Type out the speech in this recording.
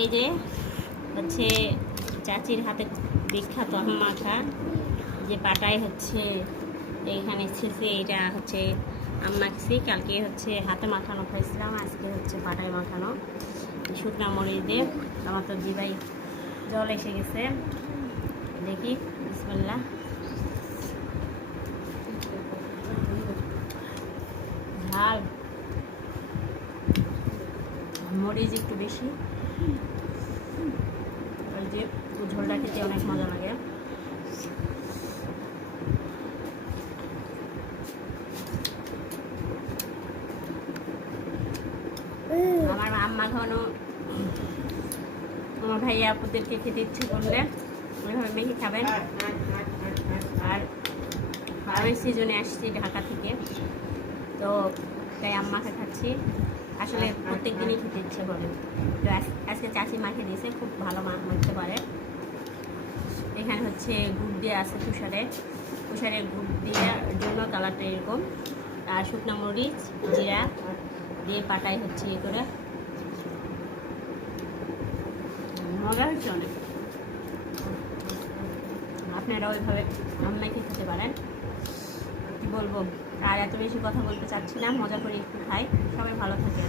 এই যে হচ্ছে চাচির হাতে বিখ্যাত আম মাখা, যে পাটায় হচ্ছে এইখানে ছেঁচে এটা হচ্ছে আম মাখছি। কালকে হচ্ছে হাতে মাখানো খাইছিলাম, আজকে হচ্ছে পাটায় মাখানো শুকনা মরিচ দিয়ে। আমার তো দিবাই জল এসে গেছে, দেখি বিসমিল্লাহ। ঝাল মরিচ একটু বেশি, ওই যে ঝোলটা খেতে অনেক মজা লাগে। আমার আম মাখানো আমার ভাইয়া আপুদেরকে খেতে ইচ্ছে করলে ওইভাবে মেখে খাবেন। আর আমি সিজনে আসছি ঢাকা থেকে, তো তাই আম মাখা খাচ্ছি। আসলে প্রত্যেক দিনই খেতে ইচ্ছে করে, তো আজকে চাচি মাখে দিয়েছে, খুব ভালো মাখতে পারে। এখানে হচ্ছে গুড় দিয়ে আছে তুষারের গুড় দেওয়ার জন্য কালারটা এরকম। আর শুকনো মরিচ জিরা দিয়ে পাটায় হচ্ছে ইয়ে করে, মজা হচ্ছে অনেক। আপনারা ওইভাবে আম মেখে খেতে পারেন। কি বলবো, আর এত বেশি কথা বলতে চাচ্ছি না, মজা করে একটু খাই। সবাই ভালো থাকেন।